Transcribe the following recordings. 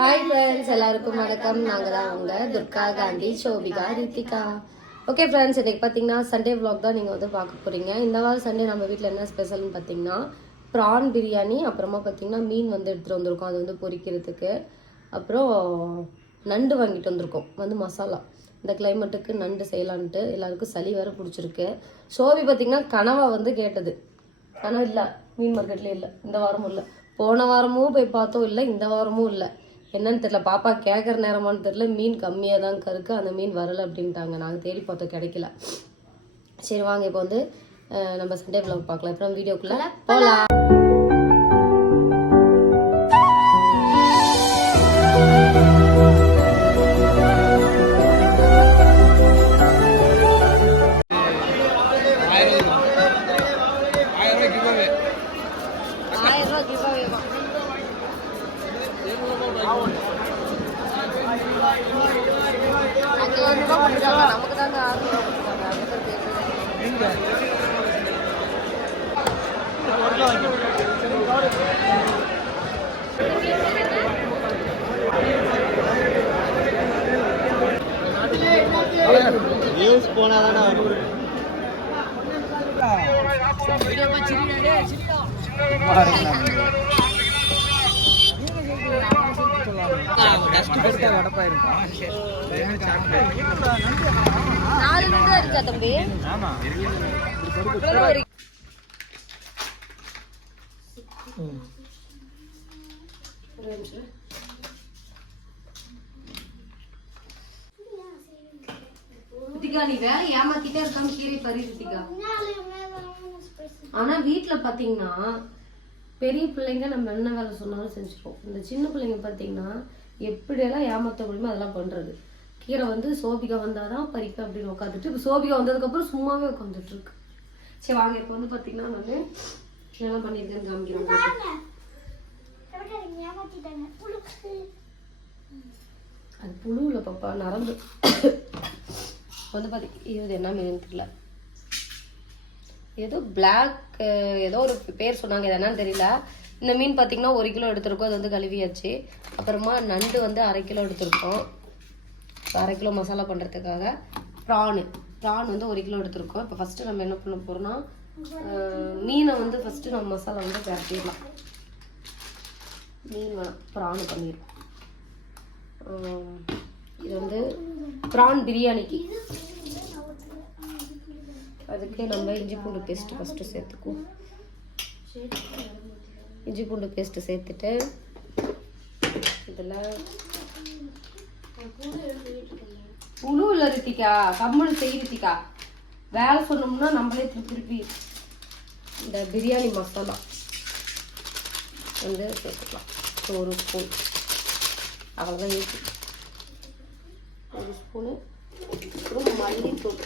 Hi friends, எல்லாருக்கும் வணக்கம். நாங்கள் தான் உங்கள் துர்கா காந்தி, சோபிகா, ரித்திகா. ஓகே ஃப்ரெண்ட்ஸ், இன்றைக்கி பார்த்தீங்கன்னா சண்டே vlog தான் நீங்கள் வந்து பார்க்க போகிறீங்க. இந்த வாரம் சண்டே நம்ம வீட்டில் என்ன ஸ்பெஷல்னு பார்த்தீங்கன்னா ப்ரான் பிரியாணி, அப்புறமா பார்த்தீங்கன்னா மீன் வந்து எடுத்துகிட்டு வந்திருக்கோம், அது வந்து பொரிக்கிறதுக்கு. அப்புறம் நண்டு வாங்கிட்டு வந்திருக்கோம், வந்து மசாலா. இந்த கிளைமேட்டுக்கு நண்டு செய்யலான்ட்டு எல்லாருக்கும் சளி வேறு பிடிச்சிருக்கு. சோபி பார்த்தீங்கன்னா கனவா வந்து கேட்டது. கனவு இல்லை, மீன் மார்க்கெட்லேயே இல்லை, இந்த வாரமும் இல்லை. போன வாரமும் போய் பார்த்தோம், இல்லை இந்த வாரமும் இல்லை. என்னன்னு தெரியல, பாப்பா கேட்குற நேரமானு தெரியல. மீன் கம்மியாக தான் இருக்கு, அந்த மீன் வரலை அப்படின்ட்டாங்க. நாங்கள் தேடி பார்த்தோம், கிடைக்கல. சரி வாங்க, இப்போ வந்து நம்ம சண்டே vlog பார்க்கலாம். அப்புறம் வீடியோக்குள்ளே போகலாம். நமக்கு தாங்க நியூஸ் போனாதானே இருக்கா தம்பி? ரித்திகா, நீ வேற ஏமாத்திட்டே இருக்காம கீரை பறி ரித்திகா. ஆனா வீட்டுல பாத்தீங்கன்னா பெரிய பிள்ளைங்க நம்ம என்ன வேலை சொன்னாலும் செஞ்சுப்போம். இந்த சின்ன பிள்ளைங்க பாத்தீங்கன்னா எப்படியெல்லாம் ஏமாத்த முடியுமோ அதெல்லாம் பண்றது. கீரை வந்து சோபிகா வந்தாதான் பறிப்பேன் அப்படின்னு உட்காந்துட்டு, இப்போ சோபிகா வந்ததுக்கு அப்புறம் சும்மாவே உட்காந்துட்டு இருக்கு. சரி வாங்க, இப்போ வந்து பாத்தீங்கன்னா நான் என்னெல்லாம் பண்ணிருக்கேன்னு காமிக்கிறேன். அது புழு இல்லை பாப்பா, நரம்பு. வந்து பாத்தி இது என்ன மீன் தெரியல, ஏதோ பிளாக் ஏதோ ஒரு பேர் சொன்னாங்க, இது என்னன்னு தெரியல. இந்த மீன் பார்த்தீங்கன்னா 1 கிலோ எடுத்திருக்கோம், அது வந்து கழுவியாச்சு. அப்புறமா நண்டு வந்து 1/2 கிலோ எடுத்திருக்கோம், 1/2 கிலோ மசாலா பண்ணுறதுக்காக. ப்ரான் வந்து 1 கிலோ எடுத்திருக்கோம். இப்போ ஃபஸ்ட்டு நம்ம என்ன பண்ண போகிறோம்னா மீனை வந்து ஃபஸ்ட்டு நம்ம மசாலா வந்து பரட்டிடலாம். மீன் வேணாம், ப்ரான் பண்ணிடுவோம். இது வந்து ப்ரான் பிரியாணிக்கு. அதுக்கு நம்ம இஞ்சி பூண்டு பேஸ்ட்டு ஃபஸ்ட்டு சேர்த்துக்குவோம். இஞ்சி பூண்டு பேஸ்ட்டு சேர்த்துட்டு இதில் புழு இல்லை ரித்திகா, கம்மல் செய் ரித்திகா. வேலை சொன்னோம்னா நம்மளே திருப்பி இந்த பிரியாணி மசாலா வந்து சேர்த்துக்கலாம். 1 ஸ்பூன், அவ்வளோதான் இருக்கு. 1 ஸ்பூனு. அப்புறம் மல்லித்தூள்,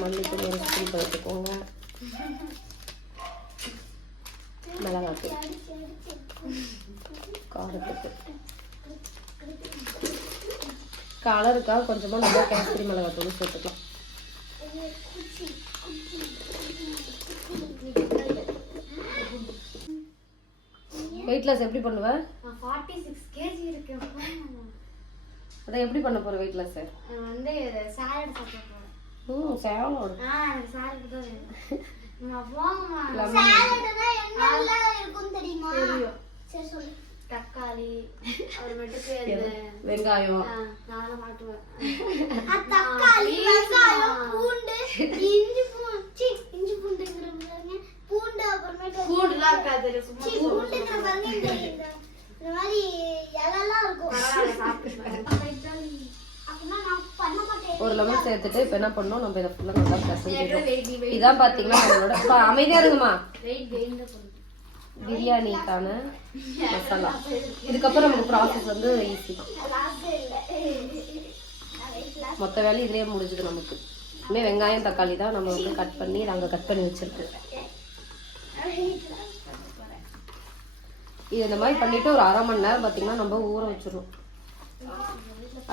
மல்லித்தூள் 1 ஸ்பூன் பார்த்துக்கோங்க. மிளகாத்தூள் காரத்துக்கு, கலருக்காக கொஞ்சமாக நம்ம காஷ்மீரி மிளகாத்தூள் சேர்த்துக்கலாம். வெயிட் லாஸ் எப்படி பண்ணுவேன்? 46 kg இருக்கேன். அதான் எப்படி பண்ண போற வெயிட் லாஸ்? வந்து சாலட் சாப்பிட போறேன். சாலட். சாலட் தான் வேணும். போங்கமா. சாலட்னா என்னெல்லாம் இருக்கும் தெரியுமா? தெரியும். சரி சொல்லு. தக்காளி, அப்புறமேட்டுக்கு வெங்காயம். நானும் மாட்டுவேன். தக்காளி, வெங்காயம், பூண்டு, இஞ்சி பூண்டுங்கறவங்க பூண்டு, அப்புறமேட்டு பூண்டுலாம் இருக்காது, சும்மா பூண்டுங்கற மாதிரி இந்த மாதிரி எல்லாம் இருக்கும். ஒரு லெமன் சேர்த்துட்டு இப்போ என்ன பண்ணோம், நம்ம இதை ஃபுல்லாக நல்லா பிசைஞ்சிடுவோம். இதான் பார்த்தீங்கன்னா நம்மளோட அமைதியாக இருங்கம்மா பிரியாணிக்கான மசாலா. இதுக்கப்புறம் நமக்கு ப்ராசஸ் வந்து ஈஸி தான். மொத்த வேலை இதுலேயே முடிஞ்சுது நமக்கு. இனிமேல் வெங்காயம் தக்காளி தான் நம்ம வந்து கட் பண்ணி நாங்கள் கட் பண்ணி வச்சுருக்கோம். இது இந்த மாதிரி பண்ணிவிட்டு ஒரு 1/2 மணி நேரம் பார்த்திங்கன்னா நம்ம ஊற வச்சிடணும்.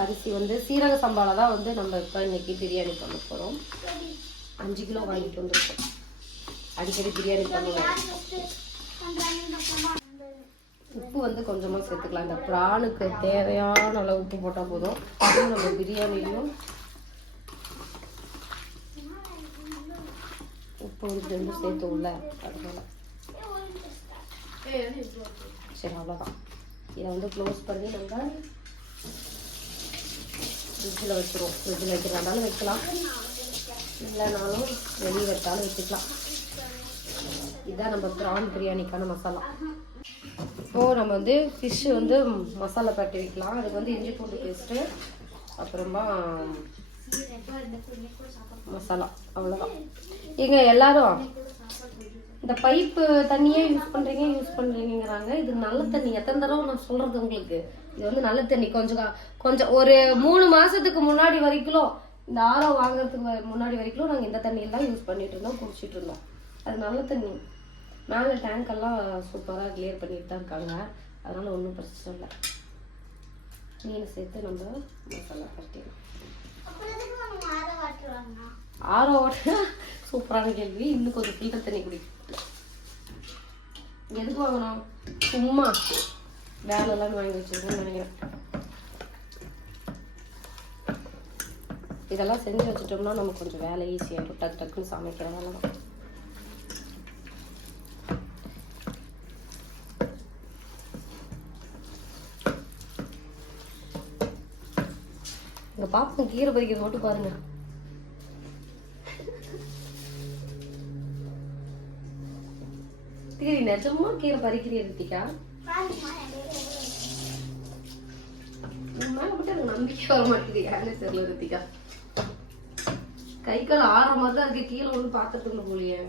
அரிசி வந்து சீரக சம்பாவில் தான் நம்ம இப்போ இன்றைக்கி பிரியாணி பண்ண போகிறோம். 5 கிலோ வாங்கிட்டு வந்துருக்கோம். அடிக்கடி பிரியாணி பண்ணுவேன். உப்பு வந்து கொஞ்சமாக சேர்த்துக்கலாம். இந்த ப்ரானுக்கு தேவையான அளவு உப்பு போட்டால் போதும். அதுவும் நம்ம பிரியாணிலையும் உப்பு வந்து ரெண்டும் சேர்த்துவோம்ல, அதனால சரி அவ்வளோதான். இதை வந்து க்ளோஸ் பண்ணி நம்ம ஃப்ரிட்ஜில் வச்சுருவோம். ஃப்ரிட்ஜில் வைக்கிறதாலும் வைக்கலாம், இல்லைனாலும் வெளியே வச்சாலும் வச்சுக்கலாம். இதுதான் நம்ம ப்ரான் பிரியாணிக்கான மசாலா. இப்போது நம்ம வந்து ஃபிஷ்ஷு வந்து மசாலா பரட்டி வைக்கலாம். அதுக்கு வந்து இஞ்சி பூண்டு பேஸ்ட்டு, அப்புறமா மசாலா, அவ்வளோதான். இங்கே எல்லாரும் இந்த பைப்பு தண்ணியே யூஸ் பண்ணுறீங்கிறாங்க. இது நல்ல தண்ணி. எத்தனை தடவை நான் சொல்கிறது உங்களுக்கு, இது வந்து நல்ல தண்ணி. கொஞ்சம் ஒரு 3 மாதத்துக்கு முன்னாடி வரைக்கும், இந்த ஆரோ வாங்குறதுக்கு முன்னாடி வரைக்கும் நாங்கள் இந்த தண்ணியெல்லாம் யூஸ் பண்ணிட்டு இருந்தோம், குடிச்சிட்டு இருந்தோம். அது நல்ல தண்ணி. மேலே டேங்கெல்லாம் சூப்பராக கிளியர் பண்ணிட்டு தான் இருக்காங்க, அதனால் ஒன்றும் பிரச்சனை இல்லை. மீனை சேர்த்து நம்ம மசாலா பரட்டிடலாம். ஆரோ வாட்டர் சூப்பரான கேள்வி. இன்னும் கொஞ்சம் ஃபில்டர் தண்ணி குடி. எதுக்கு வாங்கணும்? சும்மா வேலைலாம் வாங்கி வச்சிருக்கோம்னு நினைக்கிறேன். இதெல்லாம் செஞ்சு வச்சுட்டோம்னா நமக்கு கொஞ்சம் வேலை ஈஸியாகிடும். டக்கு டக்குன்னு சமைக்கிற வேலை தான். எங்கள் பாப்பா கீரை பறிக்கிறது மட்டும் பாருங்க. நிஜமா கீரை பறிக்கிறிய ரித்திகா? மேல மட்டும் எனக்கு நம்பிக்கை வர மாட்டேங்குது. யாருன்னு தெரியல ரித்திகா. கை கால் ஆடுற மாதிரி தான் இருக்கு. கீழே ஒண்ணு பாத்துட்டு போலியே.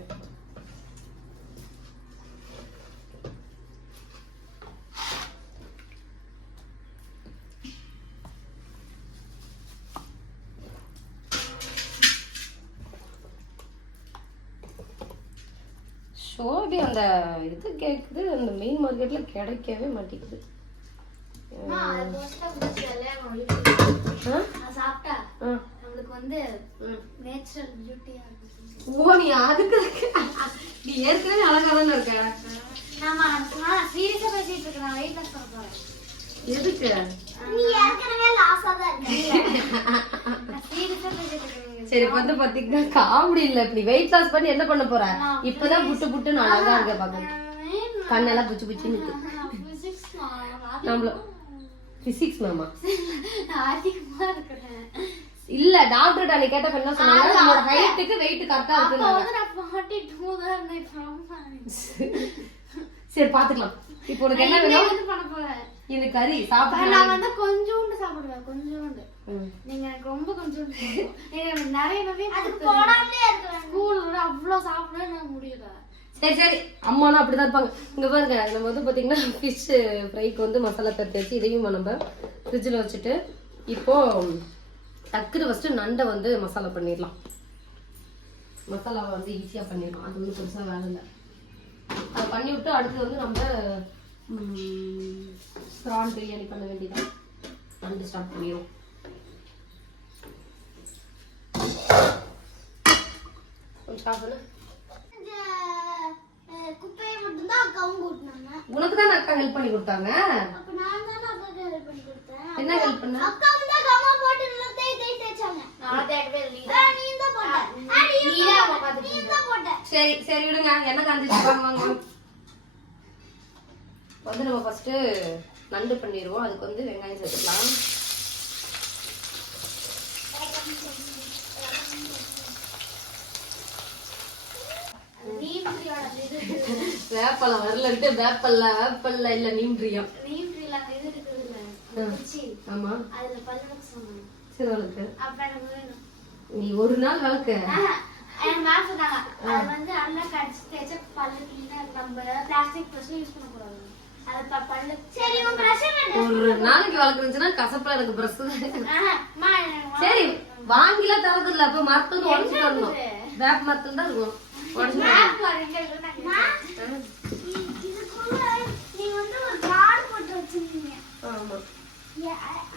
ஷோபி அந்த இது கேக்குது, அந்த மெயின் மார்க்கெட்ல கிடைக்கவே மாட்டேங்குது. நீ அதுக்கு நீ ஏற்கனவே அழகா தானே இருக்க. எதுக்கு? சரி இப்ப வந்து பாத்தீங்கன்னா காமெடி இல்ல. இப்படி வெயிட் லாஸ் பண்ணி என்ன பண்ண போற? இப்பதான் புட்டு புட்டு அழகா இருக்க பாக்க. கண்ணெல்லாம் புச்சு புச்சுன்னு நம்மள பிசிக்ஸ் மேமா இல்ல டாக்டர் டானி கேட்ட என்ன சொன்னாங்க? நம்மளோட ஹைட்டுக்கு வெயிட் கரெக்டா இருக்கு. சரி பாத்துக்கலாம். இப்போ உனக்கு என்ன வேணும்? இது கறி சாப்பிடுறேன். நான் வந்து கொஞ்சோண்டு சாப்பிடுவேன். கொஞ்சோண்டு. நீங்க எனக்கு ரொம்ப கொஞ்சோண்டு. நீங்க நிறையவே அது போடாமலே இருக்கேன். ஸ்கூல்ல அவ்வளவு சாப்பிட நான் முடியல. சரி சரி அம்மானா அப்படிதான் இருப்பாங்க. இங்க பாருங்க, நம்ம வந்து பாத்தீங்கன்னா ஃபிஷ் ஃப்ரைக்கு வந்து மசாலா தட்டி வச்சு இதையும் நம்ம ஃப்ரிட்ஜில் வச்சுட்டு இப்போ டக்குனு ஃபர்ஸ்ட் நண்டை வந்து மசாலா பண்ணிடலாம். மசாலாவை வந்து ஈஸியாக பண்ணிடலாம். அது வந்து பெருசாக வேலை இல்லை. அதை பண்ணி விட்டு அடுத்து வந்து நம்ம ப்ரான் பிரியாணி பண்ண வேண்டியதான். நண்டு ஸ்டார்ட் பண்ணிடுவோம். கொஞ்சம் காசு குப்பையை மட்டும் தான் அக்காவும் கூட்டினாங்க. உனக்கு தான் அக்கா ஹெல்ப் பண்ணி கொடுத்தாங்க. அப்ப நான் தான் அக்காக்கு ஹெல்ப் பண்ணி கொடுத்தேன். என்ன ஹெல்ப் பண்ண? அக்கா வந்து கம்மா போட்டு தேய் தேய்ச்சாங்க. நான் தேய்க்கவே இல்ல. நீ தான் போட்ட. நீ தான் போட்ட. சரி சரி விடுங்க. என்ன காஞ்சிச்சு வாங்க. வந்து நம்ம ஃபர்ஸ்ட் நண்டு பண்ணிடுவோம். அதுக்கு வந்து வெங்காயம் சேர்த்துக்கலாம். வேப்பலை வரலன்ட்டு வேப்பல்ல இல்ல நீம்ட்ரியம். ஆமா சரி வளர்க்கு. நீ ஒரு நாள் வளர்க்க ஒரு நாளைக்கு வளர்க்குறதுன்னா கசப்பா எனக்கு பிரஸ் சரி வாங்கிலாம் தரது இல்ல. அப்ப மரத்துல உடச்சுட்டு வரணும். வேப்ப மரத்துல தான் இருக்கும்.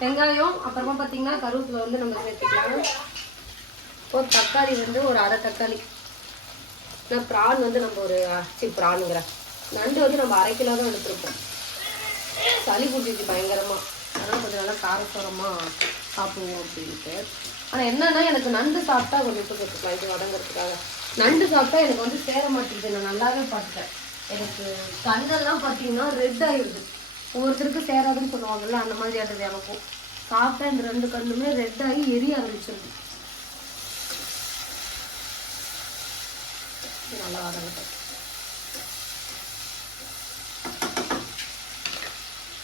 வெங்காயம் அப்புறமா பாத்தீங்கன்னா கருவேப்பிலை வந்து நம்ம சேர்த்துக்கலாம். ஒரு தக்காளி வந்து ஒரு அரை தக்காளி ஏன்னா ப்ரான் வந்து நம்ம ஒரு ப்ரானுங்கிற நண்டு வந்து நம்ம 1/2 கிலோ தான் எடுத்துருப்போம். சளி பிடிச்சிச்சு பயங்கரமாக, அதனால் கொஞ்சம் நல்லா காரசாரமாக சாப்பிடுவோம் அப்படின்ட்டு. ஆனால் என்னன்னா எனக்கு நண்டு சாப்பிட்டா கொஞ்சம் விட்டு கொடுத்துக்கலாம் இது வதங்கிறதுக்காக. நண்டு சாப்பிட்டா எனக்கு வந்து சேர மாட்டேங்குது. நான் நல்லாவே பார்த்துட்டேன். எனக்கு கண்ணெல்லாம் பார்த்தீங்கன்னா ரெட் ஆகிடுது. ஒவ்வொருத்தருக்கு சேராதுன்னு சொல்லுவாங்கல்ல, அந்த மாதிரி ஆடுது எனக்கும். சாப்பிட்டா இந்த 2 கண்ணுமே ரெட் ஆகி எரிய ஆரம்பிச்சிருது. நல்லா வதங்கட்டும்.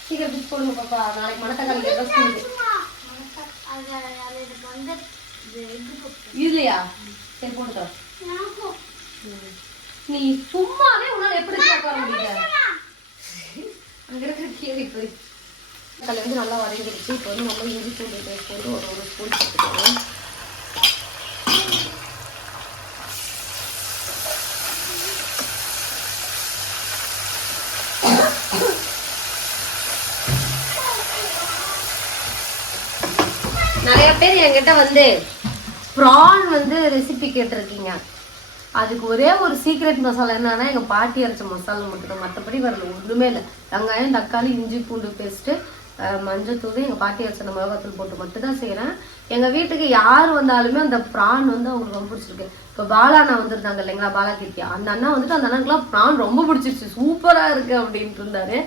சீக்கிரம் பிடிச்சி போடுங்க பாப்பா, நாளைக்கு மணத்தக்காளி எல்லாம் ஸ்கூலுக்கு. இல்லையா? சரி போட்டுக்கோ. நீ சும்மாவே உன்னால எப்படி உட்கார முடியல? அங்க இருக்கிற கீழே போய் தக்காளி வந்து நல்லா வதங்கிடுச்சு. இப்போ வந்து நம்ம இஞ்சி பூண்டு பேஸ்ட் வந்து ஒரு ஸ்பூன் சேர்த்துக்கலாம். நிறைய பேர் என்கிட்ட வந்து ப்ரான் வந்து ரெசிபி கேட்டிருக்கீங்க. அதுக்கு ஒரே ஒரு சீக்ரெட் மசாலா என்னன்னா எங்கள் பாட்டி அரைச்ச மசாலா மட்டும்தான், மற்றபடி வரல ஒன்றுமே இல்லை. வெங்காயம், தக்காளி, இஞ்சி பூண்டு பேஸ்ட்டு, மஞ்சத்தூள், எங்கள் பாட்டி அரைச்ச மிளகாத்தூள் போட்டு மட்டும்தான் செய்கிறேன். எங்கள் வீட்டுக்கு யார் வந்தாலுமே அந்த ப்ரான் வந்து அவங்களுக்கு ரொம்ப பிடிச்சிருக்கு. இப்போ பாலா அண்ணா வந்திருந்தாங்க இல்லைங்களா, பாலா கிட்டியா, அந்த அண்ணா வந்துட்டு அந்த அண்ணாக்கெல்லாம் ப்ரான் ரொம்ப பிடிச்சிருச்சு, சூப்பராக இருக்குது அப்படின்ட்டு இருந்தாரு.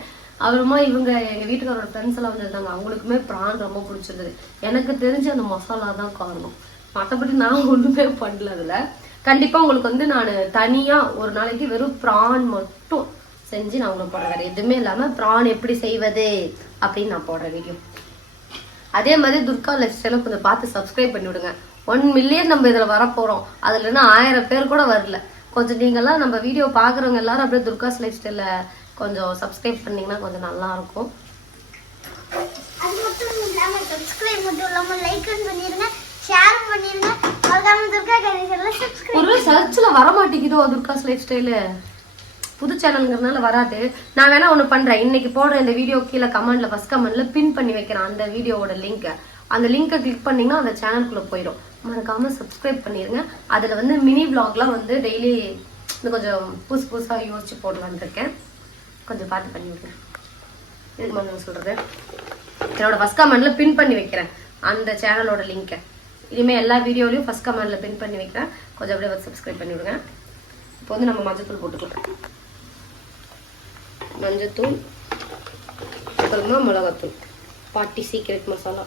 அப்புறமா இவங்க எங்கள் வீட்டுக்காரோட ஃப்ரெண்ட்ஸ் எல்லாம் வந்துருந்தாங்க, அவங்களுக்குமே ப்ரான் ரொம்ப பிடிச்சிருந்தது. எனக்கு தெரிஞ்சு அந்த மசாலா தான் காரணம், மற்றபடி நான் ஒன்றுமே பண்ணல. அதில் கண்டிப்பாக உங்களுக்கு வந்து நான் தனியாக ஒரு நாளைக்கு வெறும் ப்ரான் மட்டும் செஞ்சு நான் உங்களுக்கு போடுறேன். வேறு எதுவுமே இல்லாமல் ப்ரான் எப்படி செய்வது அப்படின்னு நான் போடுறேன் வீடியோ. அதே மாதிரி துர்கா லைஃப் ஸ்டைலை கொஞ்சம் பார்த்து சப்ஸ்கிரைப் பண்ணி விடுங்க. 1 மில்லியன் நம்ம இதில் வரப்போகிறோம். அதில் என்ன 1000 பேர் கூட வரல. கொஞ்சம் நீங்கள்லாம் நம்ம வீடியோ பார்க்குறவங்க எல்லாரும் அப்படியே துர்காஸ் லைஃப் ஸ்டைலில் கொஞ்சம் சப்ஸ்கிரைப் பண்ணீங்கன்னா கொஞ்சம் நல்லா இருக்கும். அது மட்டும் இல்லாம சப்ஸ்கிரைப் மட்டும் இல்லாம லைக் பண்ணிருங்க, ஷேர் பண்ணிருங்க. மறக்காம துர்கா கரிசல்ல சப்ஸ்கிரைப். ஒரு சர்ச்ல வர மாட்டேங்குதோ துர்காஸ் லைஃப் ஸ்டைல், புது சேனல்ங்கிறதுனால வராது. நான் வேணா ஒன்று பண்றேன், இன்னைக்கு போடுற இந்த வீடியோ கீழே கமெண்ட்ல ஃபர்ஸ்ட் கமெண்ட்ல பின் பண்ணி வைக்கிறேன் அந்த வீடியோவோட லிங்க். அந்த லிங்கை கிளிக் பண்ணீங்கன்னா அந்த சேனலுக்குள்ள போயிடும். மறக்காம சப்ஸ்கிரைப் பண்ணிருங்க. அதுல வந்து மினி விளாக்லாம் வந்து டெய்லி கொஞ்சம் புதுசா யோசிச்சு போடலான்னு இருக்கேன். கொஞ்சம் பார்த்து பண்ணி விடுறேன். இதுக்கு மாதிரி சொல்றது என்னோட ஃபர்ஸ்ட் கமெண்ட்ல பின் பண்ணி வைக்கிறேன் அந்த சேனலோட லிங்கை. இனிமேல் எல்லா வீடியோலையும் ஃபர்ஸ்ட் கமெண்ட்ல பின் பண்ணி வைக்கிறேன். கொஞ்சம் அப்படியே வந்து சப்ஸ்கிரைப் பண்ணி விடுங்க. இப்போ வந்து நம்ம மஞ்சத்தூள் போட்டுக்கலாம். மஞ்சத்தூள், அப்புறமா மிளகாத்தூள், பாட்டி சீக்ரெட் மசாலா.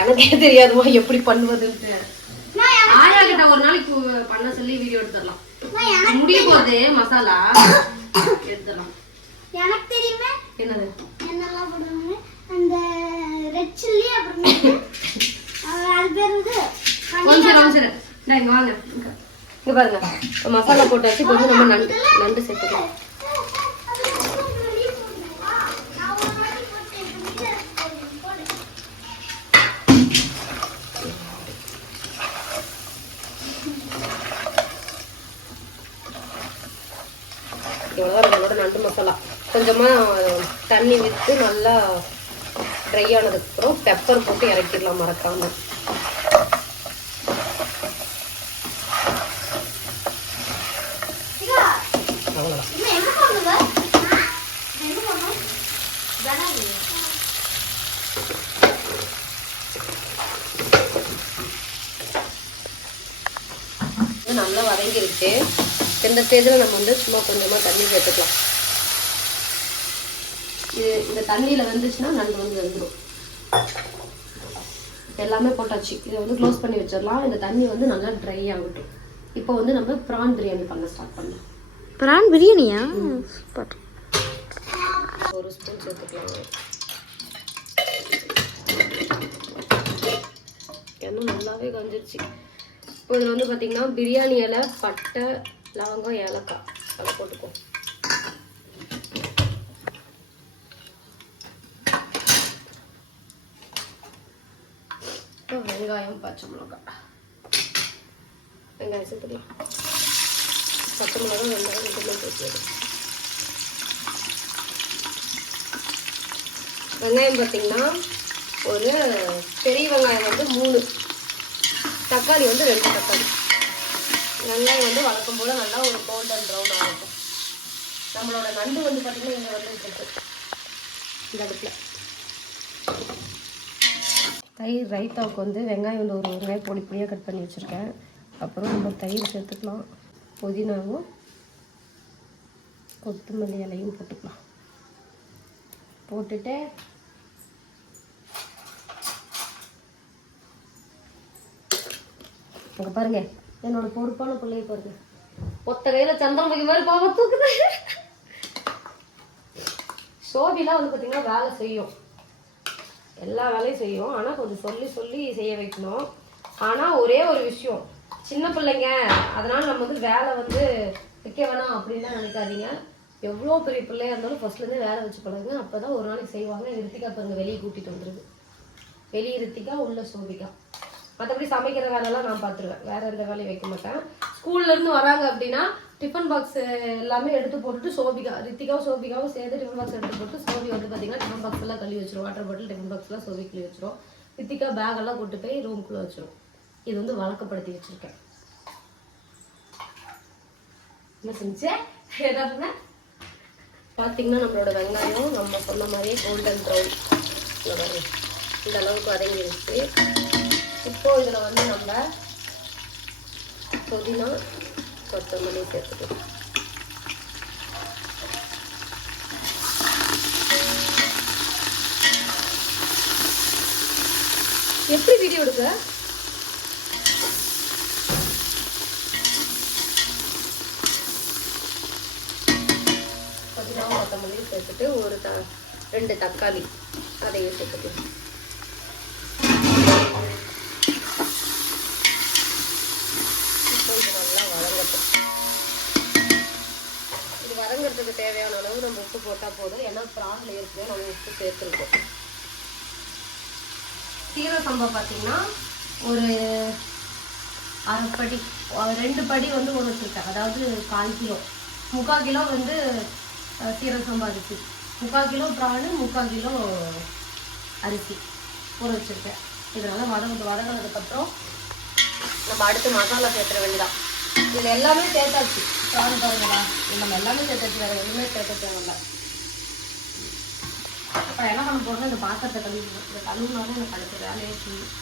எனக்கே தெரியாதுமா எப்படி பண்ணுவதுன்னு. ஆயா கிட்ட ஒரு நாளைக்கு பண்ண சொல்லி வீடியோ எடுத்துடலாம். முடிய போகுது மசாலா எடுத்துடலாம். எனக்கு தெரியுமே என்னது என்னெல்லாம் போடுவாங்க. அந்த ரெட் சில்லி அப்புறம் அது பேர் வந்து வாங்க வாங்க இங்க பாருங்க. மசாலா போட்டாச்சு. இப்போ வந்து நம்ம நண்டு சேர்த்துக்கலாம். இவ்வளோதான் நம்மளோட நண்டு மசாலா. கொஞ்சமாக தண்ணி விட்டு நல்லா ட்ரை ஆனதுக்கப்புறம் பெப்பர் போட்டு இறக்கிடலாம் மறக்காம. நல்லா வதங்கிருச்சு. இந்த ஸ்டேஜில் நம்ம வந்து சும்மா கொஞ்சமாக தண்ணி சேர்த்துக்கலாம். இந்த தண்ணியில் வந்துச்சுன்னா நண்டு வந்து வெந்துடும். எல்லாமே போட்டாச்சு. இதை வந்து க்ளோஸ் பண்ணி வச்சிடலாம். இந்த தண்ணி வந்து நல்லா ட்ரை ஆகட்டும். இப்போ வந்து நம்ம ப்ரான் பிரியாணி பண்ண ஸ்டார்ட் பண்ணலாம். ப்ரான் பிரியாணியா? ஒரு ஸ்பூன் சேர்த்துக்கலாம். எண்ணெய் நல்லாவே காஞ்சிருச்சு. இப்போ இதில் வந்து பார்த்தீங்கன்னா பிரியாணி இலை, பட்டை, லவங்கம், ஏலக்காய் அதை போட்டுக்கோ. வெங்காயம், பச்சை மிளகாய், வெங்காயம் சேர்த்துக்கலாம். பச்சை மிளகாய், வெங்காயம் ரெண்டுமே சேர்த்து. வெங்காயம் பார்த்தீங்கன்னா ஒரு பெரிய வெங்காயம் வந்து 3 தக்காளி வந்து 2 தக்காளி. வெங்காயம் வந்து வழக்கம் போல் நல்லா ஒரு கோல்டன் ப்ரௌன் ஆகும். நம்மளோட நண்டு வந்து பார்த்திங்கன்னா இங்கே வந்து இருக்குது இந்த இடத்துல. தயிர் ரைத்தாவுக்கு வந்து வெங்காயம் வந்து ஒரு வெங்காயம் பொடி பொடியாக கட் பண்ணி வச்சுருக்கேன். அப்புறம் நம்ம தயிர் சேர்த்துக்கலாம். புதினாவும் கொத்தமல்லி இலையும் போட்டுக்கலாம். போட்டுட்டு அங்கே பாருங்க என்னோட பொறுப்பான பிள்ளைய பாருங்க, ஒத்த கையில் சந்திரமுகி மாதிரி பாவம் தூக்குது. சோபிலாம் வந்து பார்த்தீங்கன்னா வேலை செய்யும், எல்லா வேலையும் செய்யும். ஆனால் கொஞ்சம் சொல்லி சொல்லி செய்ய வைக்கணும். ஆனால் ஒரே ஒரு விஷயம், சின்ன பிள்ளைங்க அதனால நம்ம வந்து வேலை வந்து வைக்க வேணாம் அப்படின்லாம் நினைக்காதீங்க. எவ்வளோ பெரிய பிள்ளையா இருந்தாலும் ஃபர்ஸ்ட்லேருந்தே வேலை வச்சு பழகுங்க. அப்போ தான் ஒரு நாளைக்கு செய்வாங்க. ரித்திகா பாருங்க வெளியே கூட்டிகிட்டு வந்துடுது. வெளியே ரித்திகா உள்ள சோபிகா. மற்றபடி சமைக்கிற வேலையெல்லாம் நான் பார்த்துருவேன், வேற எந்த வேலையும் வைக்க மாட்டேன். ஸ்கூல்லேருந்து வராங்க அப்படின்னா டிஃபன் பாக்ஸ் எல்லாமே எடுத்து போட்டுட்டு ரித்திகாவும் சோபிகாவும் சேர்த்து டிஃபன் பாக்ஸ் எடுத்து போட்டு சோபி வந்து பார்த்தீங்கன்னா டிஃபன் பாக்ஸ் எல்லாம் கழுவி வச்சிரும். வாட்டர் பாட்டில் டிஃபன் பாக்ஸ்லாம் சோபி கழுவி வச்சிரும். ரித்திகா பேக் எல்லாம் கொண்டு போய் ரூம்குள்ளே வச்சிரும். இது வந்து வழக்கப்படுத்தி வச்சிருக்கேன். என்ன செஞ்சே ஏதாவது பார்த்தீங்கன்னா நம்மளோட வெங்காயம் நம்ம சொன்ன மாதிரியே கோல்டன் ப்ரௌன் இந்த அளவுக்கு வதங்கிருச்சு. இப்போ இதில் வந்து நம்ம புதினா கொத்தமல்லி சேர்த்துக்கலாம். எப்படி வீடியோ எடுக்க புதினா கொத்தமல்லி சேர்த்துட்டு ஒரு 2 தக்காளி அதையும் சேர்த்துக்கலாம். இது வதங்கிறதுக்கு தேவையான அளவு நம்ம உப்பு போட்டால் போதும். ஏன்னா ப்ரான்ல இருக்குது, நம்ம உப்பு சேர்த்துருக்கோம். சீரக சம்பா பார்த்தீங்கன்னா ஒரு 1/2 படி 2 படி வந்து ஊற வச்சுருக்கேன். அதாவது 1/4 கிலோ 3/4 கிலோ வந்து சீரக சம்பா அரிசி, 3/4 கிலோ ப்ரானு 3/4 கிலோ அரிசி ஊற வச்சுருக்கேன். இதனால் வதங்கினதுக்கப்புறம் நம்ம அடுத்து மசாலா சேர்த்துற வேண்டியதான். இதில் எல்லாமே சேர்த்தாச்சு. ப்ரான் பாருங்களா, நம்ம எல்லாமே சேர்த்தாச்சு, வேறு எதுவுமே சேர்த்த தேவையில்ல. அப்புறம் என்ன பண்ண போகிறோம், இந்த பாத்திரத்தை கழுவுனாலும் எனக்கு அடுத்த வேலையை செய்யும்.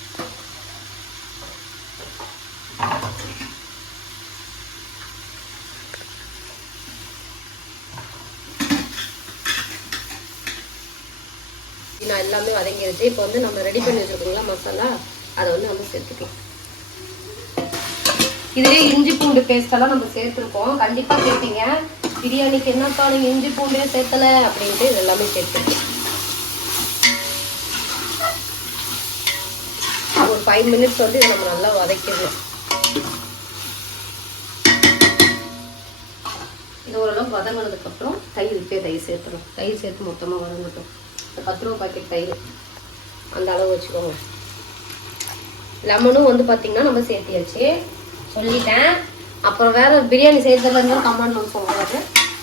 நான் எல்லாமே வதங்கிடுச்சு. இப்போ வந்து நம்ம ரெடி பண்ணி வச்சுருக்கோங்களா மசாலா, அதை வந்து நம்ம சேர்த்துக்கலாம். இதுலேயே இஞ்சி பூண்டு பேஸ்டெல்லாம் நம்ம சேர்த்துருக்கோம். கண்டிப்பாக சேர்ப்பீங்க. பிரியாணிக்கு என்னப்பா நீங்கள் இஞ்சி பூண்டே சேர்த்தலை அப்படின்ட்டு இது எல்லாமே சேர்த்துருக்கோம். ஒரு 5 மினிட்ஸ் வந்து இதை நம்ம நல்லா வதக்கிடணும். இது ஓரளவுக்கு வதங்கினதுக்கப்புறம் தயிர் சேர்த்துடும். தயிர் சேர்த்து மொத்தமாக வதங்கட்டும். 10 ரூபா பாக்கெட் தயிர் அந்த அளவு வச்சுக்கோங்க. லெமனும் வந்து பார்த்தீங்கன்னா நம்ம சேர்த்தியாச்சு சொல்லிட்டேன். அப்புறம் வேற பிரியாணி செய்யறதுல கமெண்ட் வந்து சொல்லுவாரு.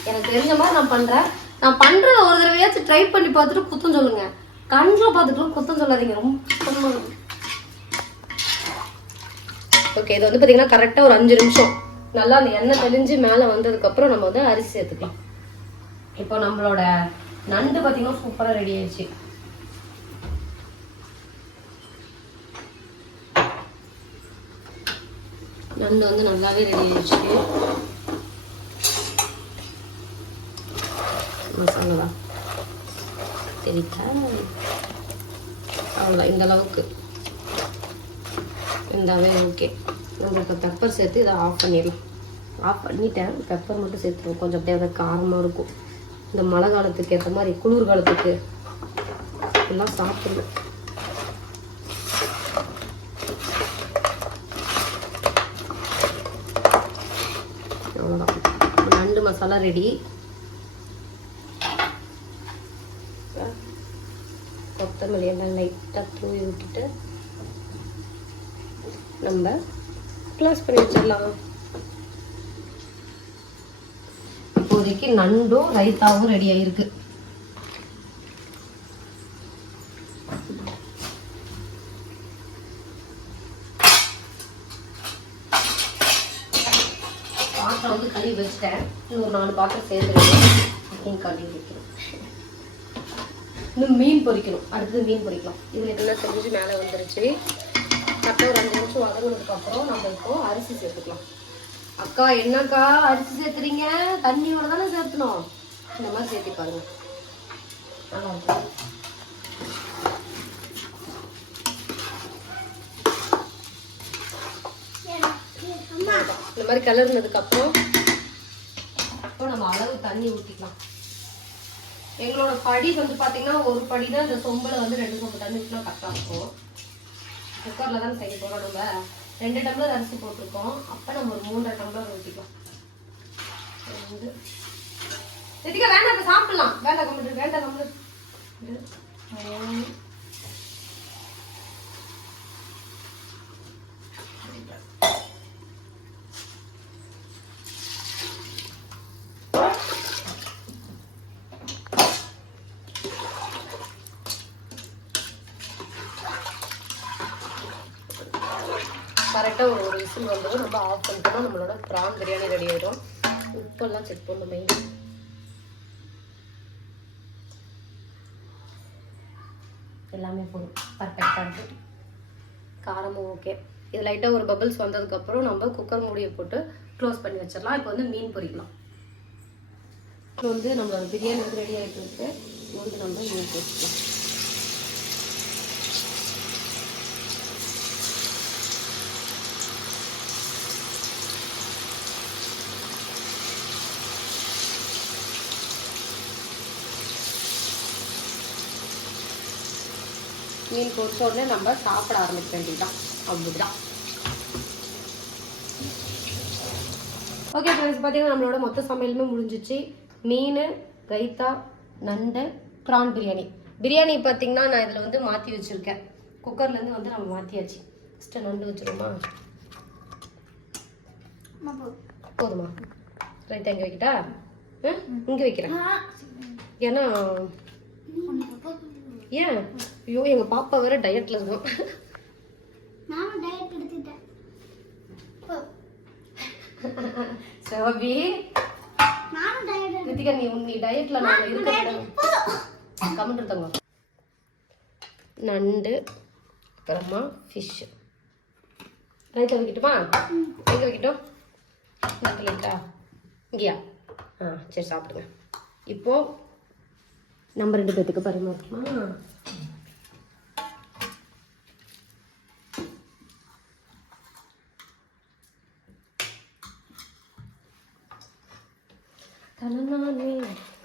எனக்கு தெரிஞ்ச மாதிரி நான் பண்ணுறேன். நான் பண்ணுறத ஒரு தடவையாச்சும் ட்ரை பண்ணி பார்த்துட்டு குத்தம் சொல்லுங்க. கண்ணில் பார்த்துட்டு குத்தம் சொல்லாதீங்க, ரொம்ப. ஓகே, இது வந்து பார்த்தீங்கன்னா கரெக்டாக ஒரு 5 நிமிஷம் நல்லா அந்த எண்ணெய் தெளிஞ்சு மேலே வந்ததுக்கப்புறம் நம்ம வந்து அரிசி சேர்த்துக்கலாம். இப்போ நம்மளோட நண்டு பார்த்தீங்கன்னா சூப்பராக ரெடி ஆயிடுச்சு. நண்டு வந்து நல்லாவே ரெடி ஆயிடுச்சு. மசாலா தெரியுதா? அவ்வளோ இந்த அளவுக்கு இருந்தாவே ஓகே. நம்ம இப்போ பெப்பர் சேர்த்து இதை ஆஃப் பண்ணிடலாம். ஆஃப் பண்ணிட்டேன். பெப்பர் மட்டும் சேர்த்துருவோம். கொஞ்சம் அப்படியே அதை காரமாக இருக்கும். இந்த மழை காலத்துக்கு ஏற்ற மாதிரி குளிர் காலத்துக்கு எல்லாம் சாப்பிடணும். அவ்வளோதான், நண்டு மசாலா ரெடி. கொத்தமல்லி எல்லாம் லைட்டாக தூவி விட்டுட்டு நம்ம க்ளோஸ் பண்ணி வச்சிடலாம். இப்போதைக்கு நண்டும் ரைத்தாவும் ரெடி ஆயிருக்கு. பாத்திரம் வந்து கறி வச்சுட்டேன். இன்னும் ஒரு 4 பாத்திரம் சேர்த்துருக்கேன். மீன் கறி வைக்கணும். இன்னும் மீன் பொரிக்கணும். அடுத்தது மீன் பொரிக்கலாம். இதில் இதெல்லாம் செஞ்சு மேலே வந்துருச்சு. கரெக்டாக ஒரு 5 நிமிஷம் வதங்கினதுக்கப்புறம் நம்ம இப்போ அரிசி சேர்த்துக்கலாம். அக்கா என்னக்கா அரிசி சேர்த்துறீங்க? தண்ணியோட தானே சேர்த்தணும். இந்த மாதிரி சேர்த்து பாருங்க, நல்லா இருக்கும். இந்த மாதிரி கிளறினதுக்கப்புறம் இப்போ நம்ம அளவு தண்ணி ஊற்றிக்கலாம். எங்களோட படி வந்து பார்த்தீங்கன்னா ஒரு படி தான். இந்த சொம்பில் வந்து 2 சொம்பு தண்ணி ஊற்றினா கரெக்டாக இருக்கும். குக்கரில் தான் செய்ய போகிறோம். நம்ம 2 டம்ளர் அரிசி போட்டிருக்கோம். அப்போ நம்ம ஒரு 3.5 டம்ளர் ஊற்றிக்கலாம். ரித்திகா வேண்டாம், இப்போ சாப்பிடலாம். வேண்டாம் கம்ப்ளீட், வேண்டாம் கம்ப்ளீட். கரெக்டாக ஒரு விசில் வந்ததும் நம்ம ஆஃப் பண்ணிட்டோம்னா நம்மளோட ப்ரான் பிரியாணி ரெடி ஆகிடும். உப்பெல்லாம் செக் பண்ணணும். மெயின் எல்லாமே போதும், பர்ஃபெக்டாக இருக்குது. காரமும் ஓகே. இது லைட்டாக ஒரு பபிள்ஸ் வந்ததுக்கப்புறம் நம்ம குக்கர் மூடியை போட்டு க்ளோஸ் பண்ணி வச்சிடலாம். இப்போ வந்து மீன் பொரிக்கலாம். இப்போ வந்து நம்ம பிரியாணி வந்து ரெடி ஆகிட்டு இருக்கு. வந்து நம்ம மீன் பொரிக்கலாம். மீன் பொரிச்ச உடனே நம்ம சாப்பிட ஆரம்பிக்க வேண்டியதுதான். அப்படிதான். ஓகே ஃப்ரெண்ட்ஸ், பார்த்தீங்கன்னா நம்மளோட மொத்த சமையலுமே முடிஞ்சிச்சு. மீன், ரைத்தா, நண்டு, ப்ரான் பிரியாணி. பிரியாணி பார்த்தீங்கன்னா நான் இதில் வந்து மாற்றி வச்சுருக்கேன். குக்கர்லேருந்து வந்து நம்ம மாற்றியாச்சு. ஃபஸ்ட்டு நண்டு வச்சுருமா? போதுமா? ரைத்தா இங்கே வைக்கிட்டா? இங்கே வைக்கிறேன். ஏன்னா ஏன் ஐயோ எங்க பாப்பா வேற டயட்ல இருக்கும். நானும் டயட் எடுத்துட்டேன். சோபி நானும் டயட் ரித்திகா நீ டயட்ல நான் இருக்க கமெண்ட் எடுத்தங்க. நண்டு அப்புறமா ஃபிஷ். ரைத்தா வைக்கட்டுமா? எங்க வைக்கட்டும்? நண்டு லைட்டா இங்கேயா? சரி சாப்பிடுங்க. இப்போ நம்ம 2 பேத்துக்கு பரிமாறணுமா?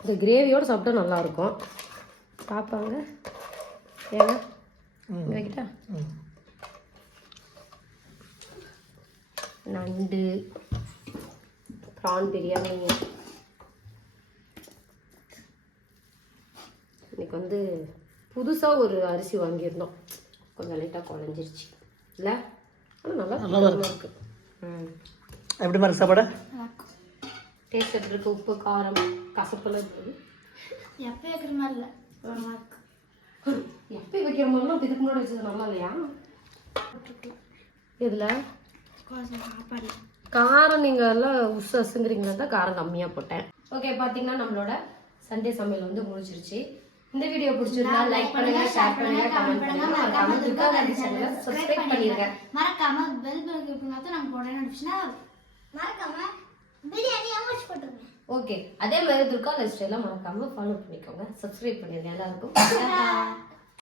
இந்த கிரேவியோடு சாப்பிட்டா நல்லா இருக்கும். சாப்பாங்க ஏங்க வைக்கிட்டா? நண்டு ப்ரான் பிரியாணி. இன்னைக்கு வந்து புதுசாக ஒரு அரிசி வாங்கியிருந்தோம். கொஞ்சம் லைட்டாக குழஞ்சிருச்சு இல்லை? ஆனால் நல்லா இருக்கு. எப்படி மாதிரி சாப்பாடு டேஸ்ட் எப்படி இருக்கு? உப்பு காரம் கசப்பெல்லாம் இருக்குது. எப்போ வைக்கிற மாதிரி இல்லை. எப்போ வைக்கிற மாதிரிலாம் இதுக்கு முன்னாடி வச்சது நல்லா இல்லையா? இதில் சாப்பாடு காரம் நீங்கள் எல்லாம் உசுங்கிறீங்களா தான் காரம் கம்மியாக போட்டேன். ஓகே, பார்த்தீங்கன்னா நம்மளோட சண்டே சமையல் வந்து முடிச்சிருச்சு. இந்த வீடியோ பிடிச்சிருந்தா லைக் பண்ணுங்க, ஷேர் பண்ணுங்க, கமெண்ட் பண்ணுங்க. மறக்காம துர்கா காந்தி சேனலை சப்ஸ்கிரைப் பண்ணிருங்க. மறக்காம பெல் பட்டன் கிளிக் பண்ணா தான் நமக்கு உடனே நோட்டிஃபிகேஷன் வரும். மறக்காம பிரியாணி அமர்ச் போட்டுருங்க. ஓகே, அதே மாதிரி துர்கா லைஃப் ஸ்டைலை மறக்காம ஃபாலோ பண்ணிக்கோங்க, சப்ஸ்கிரைப் பண்ணிருங்க. எல்லாருக்கும்